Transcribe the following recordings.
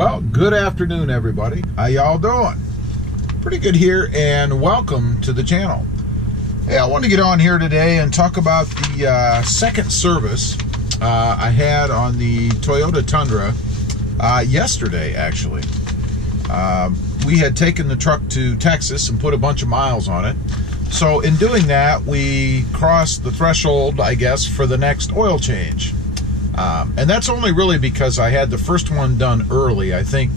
Well, good afternoon, everybody. How y'all doing? Pretty good here, and welcome to the channel. Hey, I want to get on here today and talk about the second service I had on the Toyota Tundra yesterday, actually. We had taken the truck to Texas and put a bunch of miles on it. So in doing that, we crossed the threshold, I guess, for the next oil change. And that's only really because I had the first one done early, I think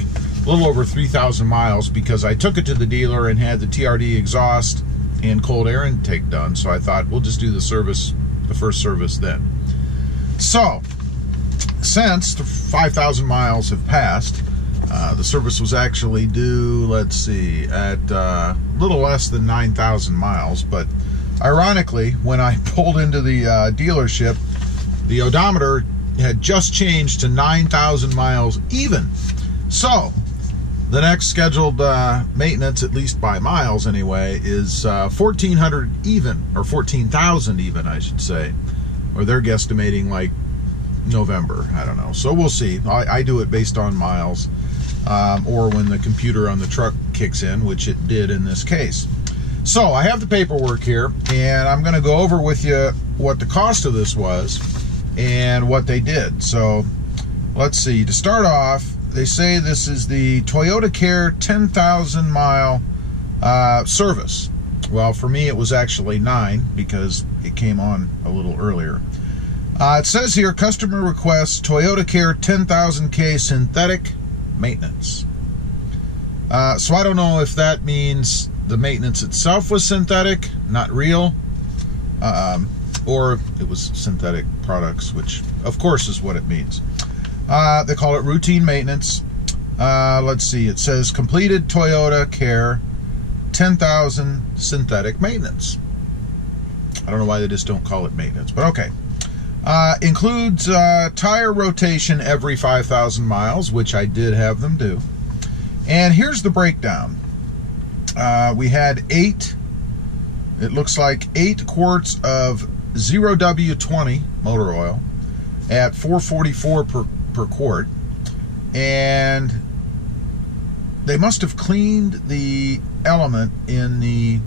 a little over 3,000 miles, because I took it to the dealer and had the TRD exhaust and cold air intake done. So I thought we'll just do the first service then. So since the 5,000 miles have passed, the service was actually due, let's see, at a little less than 9,000 miles. But ironically, when I pulled into the dealership, the odometer had just changed to 9,000 miles even. So the next scheduled maintenance, at least by miles anyway, is 1,400 even, or 14,000 even, I should say, or they're guesstimating like November. I don't know. So we'll see. I do it based on miles, or when the computer on the truck kicks in, which it did in this case. So I have the paperwork here, and I'm going to go over with you what the cost of this was and what they did. So let's see. To start off, they say this is the Toyota Care 10,000 mile service. Well, for me it was actually 9 because it came on a little earlier. It says here, customer requests Toyota Care 10,000K synthetic maintenance. So I don't know if that means the maintenance itself was synthetic, not real, or it was synthetic products, which of course is what it means. They call it routine maintenance. Let's see, it says completed Toyota Care 10,000 synthetic maintenance. I don't know why they just don't call it maintenance, but okay. Includes tire rotation every 5,000 miles, which I did have them do. And here's the breakdown. We had 8, it looks like 8 quarts of 0W20 motor oil at $4.44 per quart, and they must have cleaned the element in the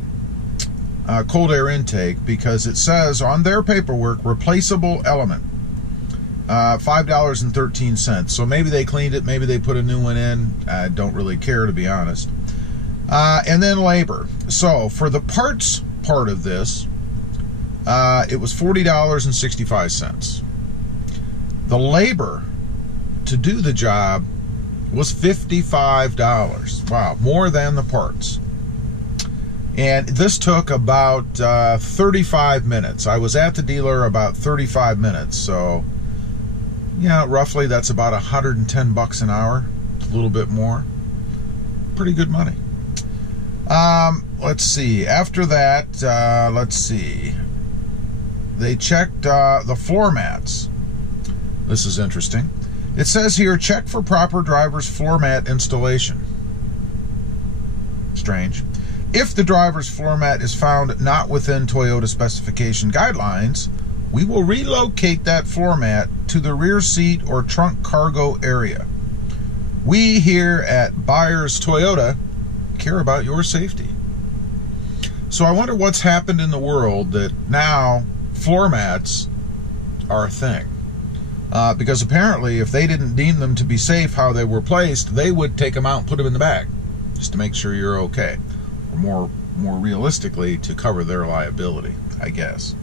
cold air intake, because it says on their paperwork replaceable element, $5.13. So maybe they cleaned it, maybe they put a new one in. I don't really care, to be honest. And then labor. So for the parts part of this, it was $40.65. The labor to do the job was $55. Wow, more than the parts. And this took about 35 minutes. I was at the dealer about 35 minutes. So, yeah, roughly that's about 110 bucks an hour, a little bit more. Pretty good money. Let's see. After that, let's see. They checked the floor mats. This is interesting. It says here, check for proper driver's floor mat installation. Strange. If the driver's floor mat is found not within Toyota specification guidelines, we will relocate that floor mat to the rear seat or trunk cargo area. We here at Buyers Toyota care about your safety. So I wonder what's happened in the world that now floor mats are a thing. Because apparently if they didn't deem them to be safe how they were placed, they would take them out and put them in the bag just to make sure you're okay, or more realistically, to cover their liability, I guess.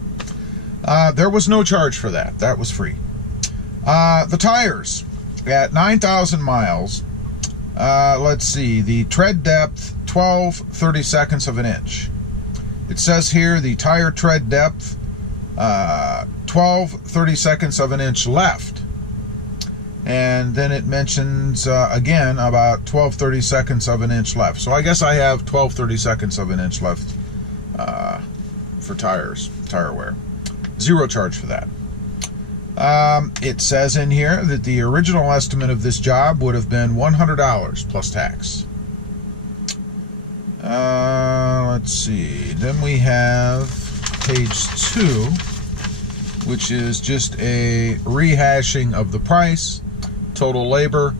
There was no charge for that. That was free. The tires at 9,000 miles, let's see, the tread depth 12/32 of an inch. It says here the tire tread depth 12/32 of an inch left, and then it mentions again about 12/32 of an inch left. So I guess I have 12/32 of an inch left for tire wear. Zero charge for that. It says in here that the original estimate of this job would have been $100 plus tax. Let's see. Then we have page 2, which is just a rehashing of the price. Total labor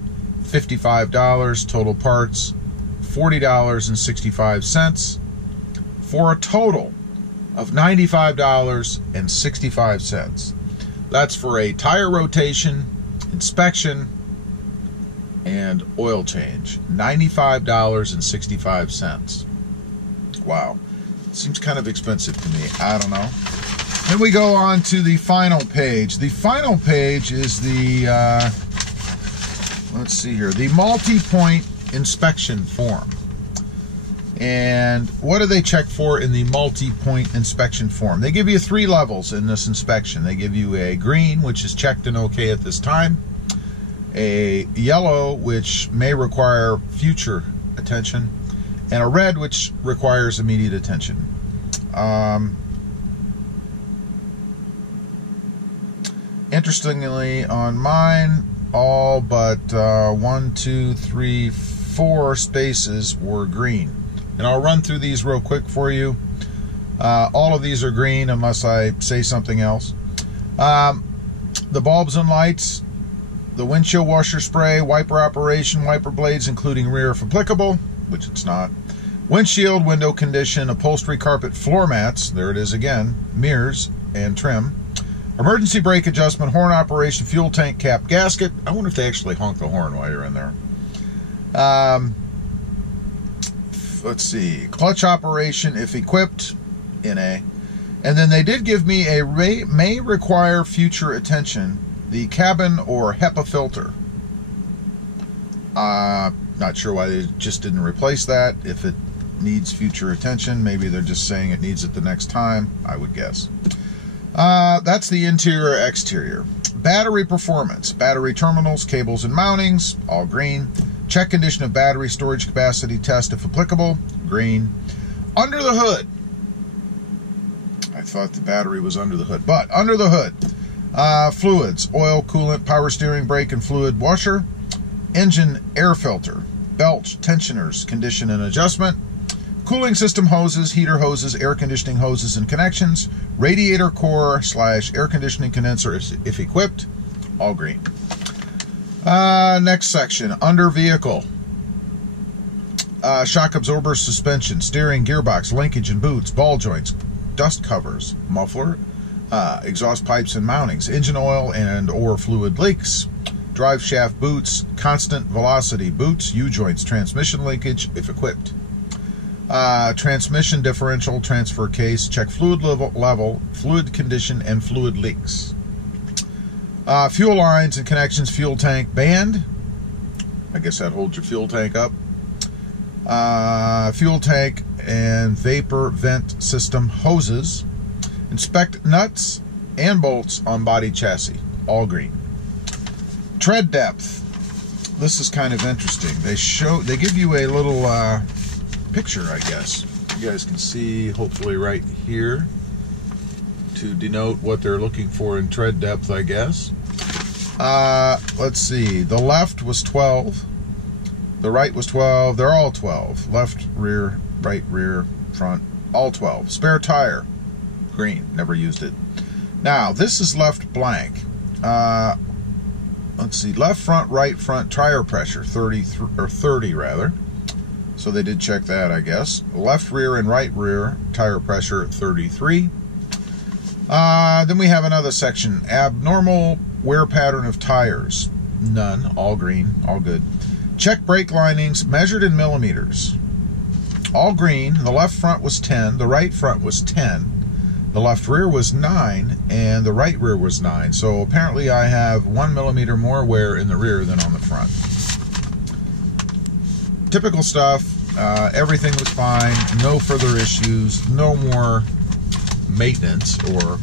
$55. Total parts, $40.65, for a total of $95.65. That's for a tire rotation, inspection, and oil change. $95.65. Wow. Seems kind of expensive to me. I don't know. Then we go on to the final page. The final page is the, let's see here, the multi-point inspection form. And what do they check for in the multi-point inspection form? They give you 3 levels in this inspection. They give you a green, which is checked and okay at this time, a yellow, which may require future attention, and a red, which requires immediate attention. Interestingly, on mine, all but 1, 2, 3, 4 spaces were green. And I'll run through these real quick for you. All of these are green unless I say something else. The bulbs and lights, the windshield washer spray, wiper operation, wiper blades including rear if applicable, which it's not. Windshield, window condition, upholstery, carpet, floor mats, there it is again, mirrors and trim. Emergency brake adjustment, horn operation, fuel tank cap, gasket. I wonder if they actually honk the horn while you're in there. Let's see, clutch operation if equipped, NA. And then they did give me a may require future attention, the cabin or HEPA filter. Not sure why they just didn't replace that. If it needs future attention, maybe they're just saying it needs it the next time, I would guess. That's the interior exterior. Battery performance, battery terminals, cables and mountings, all green. Check condition of battery, storage capacity, test if applicable, green. Under the hood, I thought the battery was under the hood, but under the hood, fluids, oil, coolant, power steering, brake and fluid washer, engine air filter, belch, tensioners, condition and adjustment, cooling system hoses, heater hoses, air conditioning hoses and connections, radiator core / air conditioning condenser if equipped, all green. Next section, under vehicle. Shock absorber, suspension, steering, gearbox, linkage and boots, ball joints, dust covers, muffler, exhaust pipes and mountings, engine oil and or fluid leaks, drive shaft boots, constant velocity boots, U-joints, transmission linkage if equipped. Transmission differential, transfer case, check fluid level, fluid condition and fluid leaks. Fuel lines and connections, fuel tank band. I guess that holds your fuel tank up. Fuel tank and vapor vent system hoses. Inspect nuts and bolts on body chassis, all green. Tread depth. This is kind of interesting. They give you a little picture, I guess. You guys can see hopefully right here to denote what they're looking for in tread depth, I guess. Let's see. The left was 12. The right was 12. They're all 12. Left, rear, right, rear, front, all 12. Spare tire, green. Never used it. Now, this is left blank. Let's see. Left front, right front tire pressure, 30 rather. So they did check that, I guess. Left rear and right rear tire pressure, 33. Then we have another section. Abnormal wear pattern of tires. None. All green. All good. Check brake linings measured in millimeters. All green. The left front was 10. The right front was 10. The left rear was 9. And the right rear was 9. So apparently I have 1 millimeter more wear in the rear than on the front. Typical stuff. Everything was fine. No further issues. No more maintenance or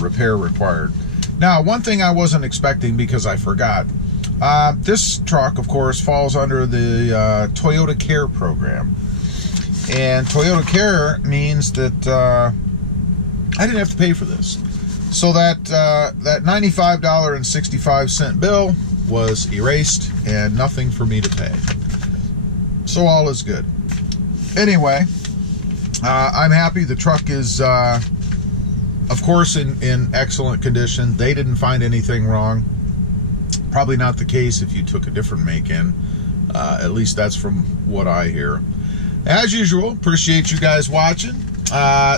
repair required. Now, one thing I wasn't expecting because I forgot. This truck, of course, falls under the Toyota Care program. And Toyota Care means that I didn't have to pay for this. So that $95.65 bill was erased and nothing for me to pay. So all is good. Anyway, I'm happy. The truck is, of course, in excellent condition. They didn't find anything wrong. Probably not the case if you took a different make in. At least that's from what I hear. As usual, appreciate you guys watching.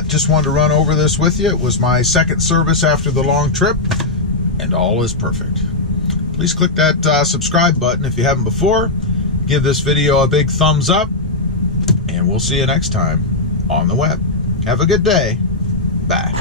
Just wanted to run over this with you. It was my second service after the long trip, and all is perfect. Please click that subscribe button if you haven't before. Give this video a big thumbs up, and we'll see you next time on the web. Have a good day. Bye.